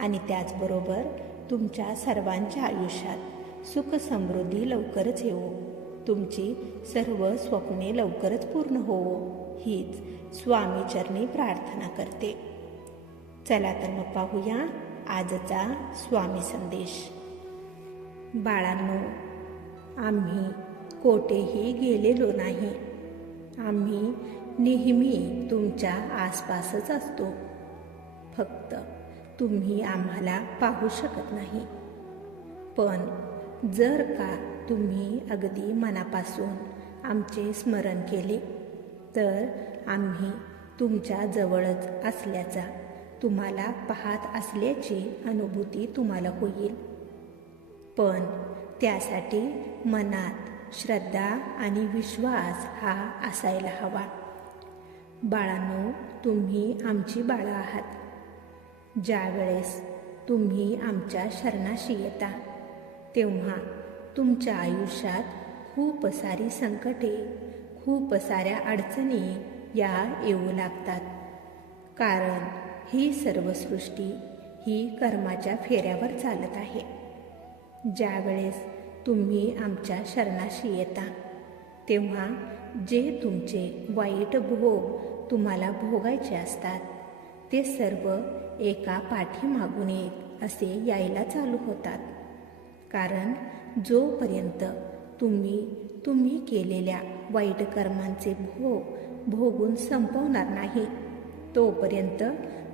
आणि त्याचबरोबर तुमच्या सर्वांच्या आयुष्यात सुख समृद्धी लवकरच येवो. तुमची सर्व स्वप्ने लवकरच पूर्ण होवो हीच स्वामीचरणी प्रार्थना करते. चला तर मग पाहूया आजचा स्वामी संदेश. बाळांनो आम्ही कोठेही गेलेलो नाही. आम्ही नेहमी तुमच्या आसपासच असतो. फक्त तुम्ही आम्हाला पाहू शकत नाही. पण जर का तुम्ही अगदी मनापासून आमचे स्मरण केले तर आम्ही तुमच्या जवळच असल्याचा तुम्हाला पाहत असल्याची अनुभूती तुम्हाला होईल. पण त्यासाठी मनात श्रद्धा आणि विश्वास हा असायला हवा. बाळांनो तुम्ही आमची बाळं आहात. ज्यावेळेस तुम्ही आमच्या शरणाशी येता तेव्हा तुमच्या आयुष्यात खूप सारी संकटे खूप साऱ्या अडचणी या येऊ लागतात. कारण ही सर्व सृष्टी ही कर्माच्या फेऱ्यावर चालत आहे. ज्यावेळेस तुम्ही आमच्या शरणाशी येता तेव्हा जे तुमचे वाईट भोग तुम्हाला भोगायचे असतात ते सर्व एका पाठीमागून एक असे यायला चालू होतात. कारण जोपर्यंत तुम्ही तुम्ही केलेल्या वाईट कर्मांचे भोग भोगून संपवणार नाही तोपर्यंत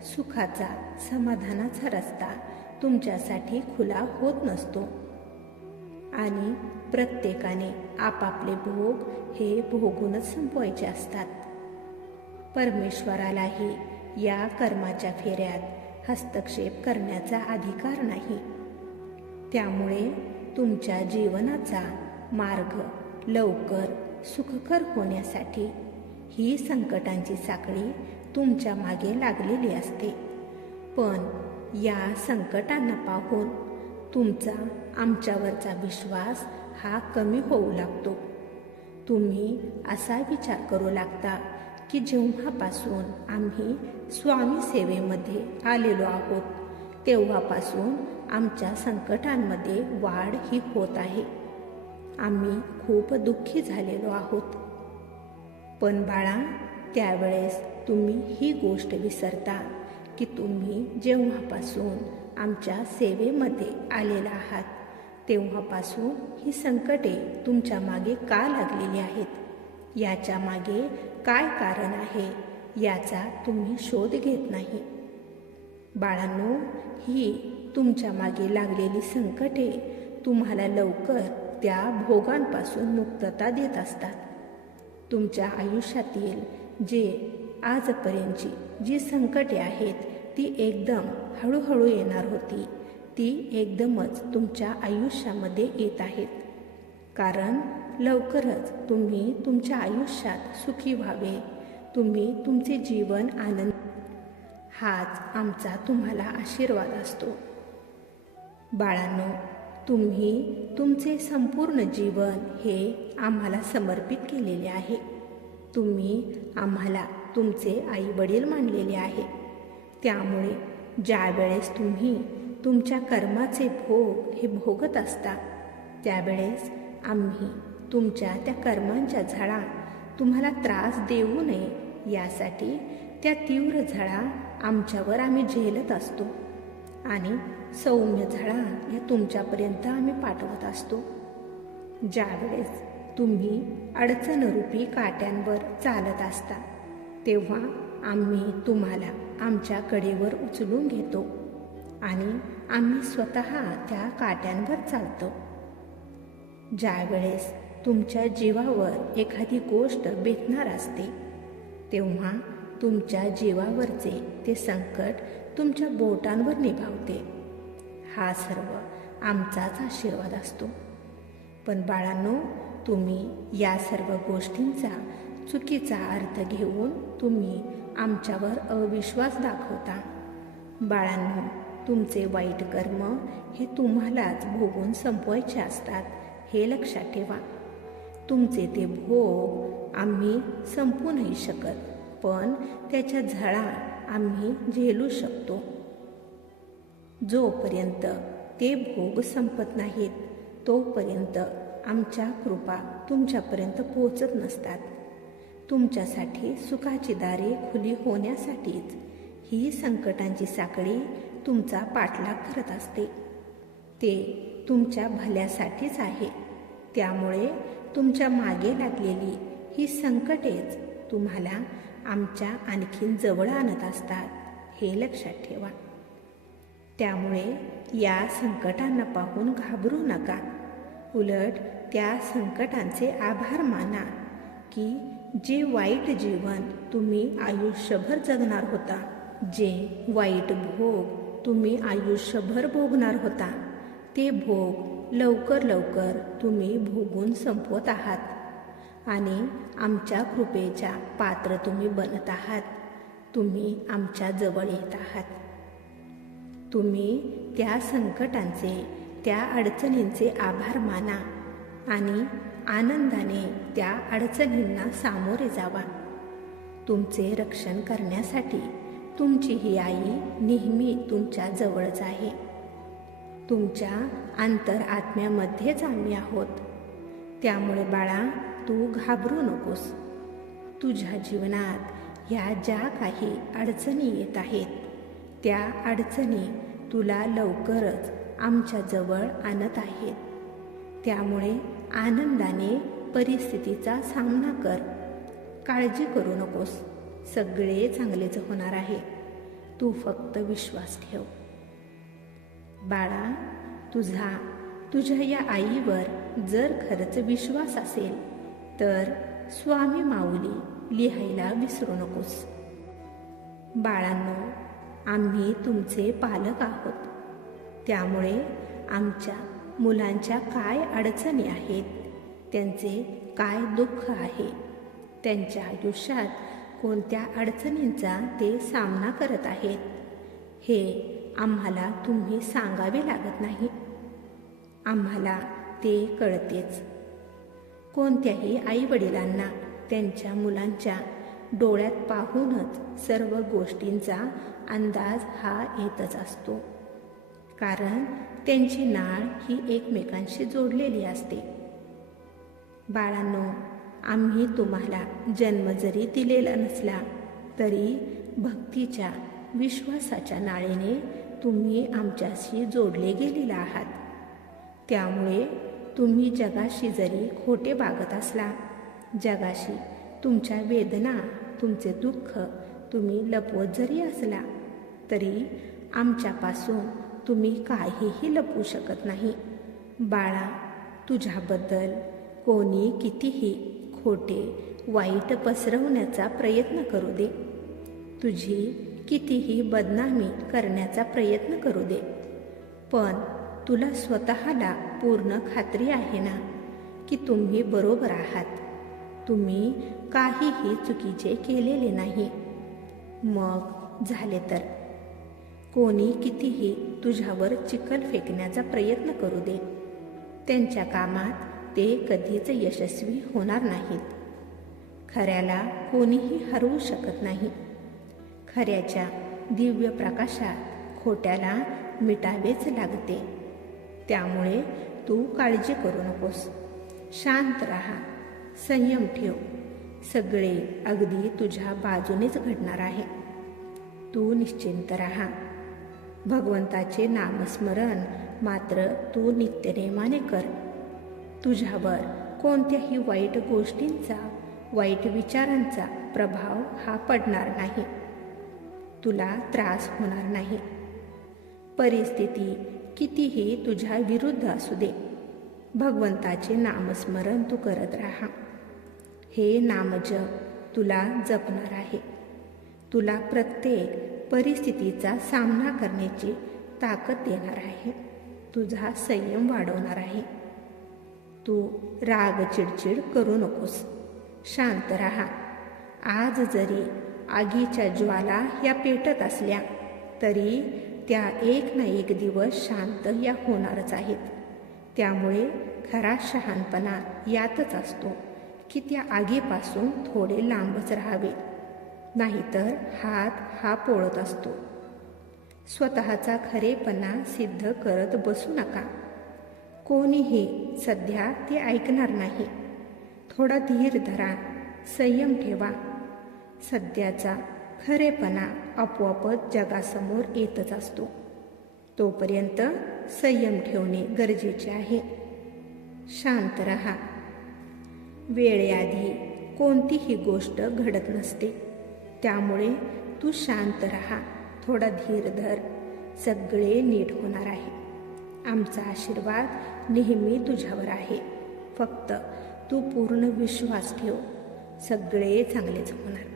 सुखाचा समाधानाचा रस्ता तुमच्यासाठी खुला होत नसतो. आणि प्रत्येकाने आपापले भोग हे भोगूनच संपवायचे असतात. परमेश्वरालाही या कर्माच्या फेऱ्यात हस्तक्षेप करण्याचा अधिकार नाही. त्यामुळे तुमच्या जीवनाचा मार्ग लवकर सुखकर होण्यासाठी ही संकटांची साखळी तुमच्या मागे लागलेली असते. पण या संकटांना पाहून तुमचा आमच्यावरचा विश्वास हा कमी होऊ लागतो. तुम्ही असा विचार करू लागता की जेव्हापासून आम्ही स्वामी सेवेमध्ये आलेलो आहोत तेव्हापासून आमच्या संकटांमध्ये वाढ ही होत आहे. आम्ही खूप दुःखी झालेलो आहोत. पण बाळा त्यावेळेस तुम्ही ही गोष्ट विसरता की तुम्ही जेव्हापासून आमच्या सेवेमध्ये आलेला आहात तेव्हापासून ही संकटे तुमच्या मागे का लागलेली आहेत? याच्या मागे काय कारण आहे याचा तुम्ही शोध घेत नाही. बाळांनो ही तुमच्या मागे लागलेली संकटे तुम्हाला लवकर त्या भोगांपासून मुक्तता देत असतात. तुमच्या आयुष्यातील जे आजपर्यंतची जी संकटे आहेत ती एकदम हळूहळू येणार होती. ती एकदमच तुमच्या आयुष्यामध्ये येत आहेत. कारण लवकरच तुम्ही तुमच्या आयुष्यात सुखी व्हावे. तुम्ही तुमचे जीवन आनंद हाच आमचा तुम्हाला आशीर्वाद असतो. बाळांनो तुम्ही तुमचे संपूर्ण जीवन हे आम्हाला समर्पित केलेले आहे. तुम्ही आम्हाला तुमचे आई वडील मानलेले आहे. त्यामुळे ज्यावेळेस तुम्ही तुमच्या कर्माचे भोग हे भोगत असता त्यावेळेस आम्ही तुमच्या त्या कर्मांच्या झळा तुम्हाला त्रास देऊ नये. यासाठी त्या तीव्र झळा आमच्यावर आम्ही झेलत असतो. आणि सौम्य झळा या तुमच्यापर्यंत आम्ही पाठवत असतो. ज्यावेळेस तुम्ही अडचणरूपी काट्यांवर चालत असता तेव्हा आम्ही तुम्हाला आमच्या कडेवर उचलून घेतो आणि आम्ही स्वतः त्या काट्यांवर चालतो. ज्यावेळेस तुमच्या जीवावर एखादी गोष्ट बेतणार असते तेव्हा तुमच्या जीवावरचे ते संकट तुमच्या बोटांवर निभावते. हा सर्व आमचाच आशीर्वाद असतो. पण बाळांनो तुम्ही या सर्व गोष्टींचा चुकीचा अर्थ घेऊन तुम्ही आमच्यावर अविश्वास दाखवता. बाळांनो तुमचे वाईट कर्म हे तुम्हालाच भोगून संपवायचे असतात. हे लक्षात ठेवा. तुमचे ते भोग आम्ही संपू नाही शकत पण त्याच्या झळा आम्ही झेलू शकतो. जोपर्यंत ते भोग संपत नाहीत तोपर्यंत आमच्या कृपा तुमच्यापर्यंत पोहोचत नसतात. तुमच्यासाठी सुखाची दारे खुली होण्यासाठीच ही संकटांची साखळी तुमचा पाठलाग करत असते. ते तुमच्या भल्यासाठीच आहे. त्यामुळे तुमच्या मागे लागलेली ही संकटेच तुम्हाला आमच्या आणखीन जवळ आणत असतात हे लक्षात ठेवा. त्यामुळे या संकटांना पाहून घाबरू नका. उलट त्या संकटांचे आभार माना की जे वाईट जीवन तुम्ही आयुष्यभर जगणार होता जे वाईट भोग तुम्ही आयुष्यभर भोगणार होता ते भोग लवकर लवकर तुम्ही भोगून संपवत आहात. आणि आमच्या कृपेच्या पात्र तुम्ही बनत आहात. तुम्ही आमच्या जवळ येत आहात. तुम्ही त्या संकटांचे त्या अडचणींचे आभार माना आणि आनंदाने त्या अडचणींना सामोरे जावा. तुमचे रक्षण करण्यासाठी तुमची ही आई नेहमी तुमच्या जवळच आहे. तुमच्या आंतर आत्म्यामध्येच आम्ही आहोत. त्यामुळे बाळा तू घाबरू नकोस. तुझ्या जीवनात ह्या ज्या काही अडचणी येत आहेत त्या अडचणी तुला लवकरच आमच्याजवळ आणत आहेत. त्यामुळे आनंदाने परिस्थितीचा सामना कर. काळजी करू नकोस. सगळे चांगलेच होणार आहे. तू फक्त विश्वास ठेव. बाळा तुझा तुझ्या या आईवर जर खरंच विश्वास असेल तर स्वामी माऊली लिहायला विसरू नकोस. बाळांनो आम्ही तुमचे पालक आहोत. त्यामुळे आमच्या मुलांच्या काय अडचणी आहेत त्यांचे काय दुःख आहे त्यांच्या आयुष्यात कोणत्या अडचणींचा ते सामना करत आहेत हे आम्हाला तुम्ही सांगावे लागत नाही. आम्हाला ते कळतेच. कोणत्याही आईवडिलांना त्यांच्या मुलांच्या डोळ्यात पाहूनच सर्व गोष्टींचा अंदाज हा येतच असतो. कारण त्यांची नाळ ही एकमेकांशी जोडलेली असते. बाळांनो आम्ही तुम्हाला जन्म जरी दिलेला नसला तरी भक्तीच्या विश्वासाच्या नाळेने तुम्ही आमच्याशी जोडले गेलेला आहात. त्यामुळे तुम्ही जगाशी जरी खोटे वागत असला जगाशी तुमच्या वेदना तुमचे दुःख तुम्ही लपवत जरी असला तरी आमच्यापासून तुम्ही काहीही लपवू शकत नाही. बाळा तुझ्याबद्दल कोणी कितीही खोटे वाईट पसरवण्याचा प्रयत्न करू दे. तुझी कितीही बदनामी करण्याचा प्रयत्न करू दे. पण तुला स्वतःला पूर्ण खात्री आहे ना की तुम्ही बरोबर आहात. तुम्ही काहीही चुकीचे केलेले नाही. मग झाले तर? कोणी कितीही तुझ्यावर चिखल फेकण्याचा प्रयत्न करू दे. त्यांच्या कामात ते कधीच यशस्वी होणार नाहीत. खऱ्याला कोणीही हरवू शकत नाही. खऱ्याच्या दिव्य प्रकाशात खोट्याला मिटावेच लागते. त्यामुळे तू काळजी करू नकोस. शांत राहा. संयम ठेव. सगळे अगदी तुझ्या बाजूनेच घडणार आहे. तू निश्चिंत राहा. भगवंताचे नामस्मरण मात्र तू नित्यनेमाने कर. तुझ्यावर कोणत्याही वाईट गोष्टींचा वाईट विचारांचा प्रभाव हा पडणार नाही. तुला त्रास होणार नाही. परिस्थिती कितीही तुझ्या विरुद्ध असू दे. भगवंताचे नामस्मरण तू करत राहा. हे नामजप तुला जपणार आहे. तुला प्रत्येक परिस्थितीचा सामना करण्याची ताकद देणार आहे. तुझा संयम वाढवणार आहे. तू राग चिडचिड करू नकोस. शांत राहा. आज जरी आगीच्या ज्वाला या पेटत असल्या तरी त्या एक ना एक दिवस शांत या होणारच आहेत. त्यामुळे खरा शहाणपणा यातच असतो की त्या आगीपासून थोडे लांबच राहावे. नाहीतर हात हा पोळत असतो. स्वतःचा खरेपणा सिद्ध करत बसू नका. कोणीही सध्या ते ऐकणार नाही. थोडा धीर धरा संयम ठेवा सध्याचा खरेपणा आपोआपच जगासमोर येतच असतो. तोपर्यंत संयम ठेवणे गरजेचे आहे. शांत रहा. वेळेआधी कोणतीही गोष्ट घडत नसते. त्यामुळे तू शांत रहा. थोडा धीर धर. सगळे नीट होणार आहे. आमचा आशीर्वाद नेहमी तुझ्यावर आहे. फक्त तू पूर्ण विश्वास ठेव. सगळे चांगलेच होणार.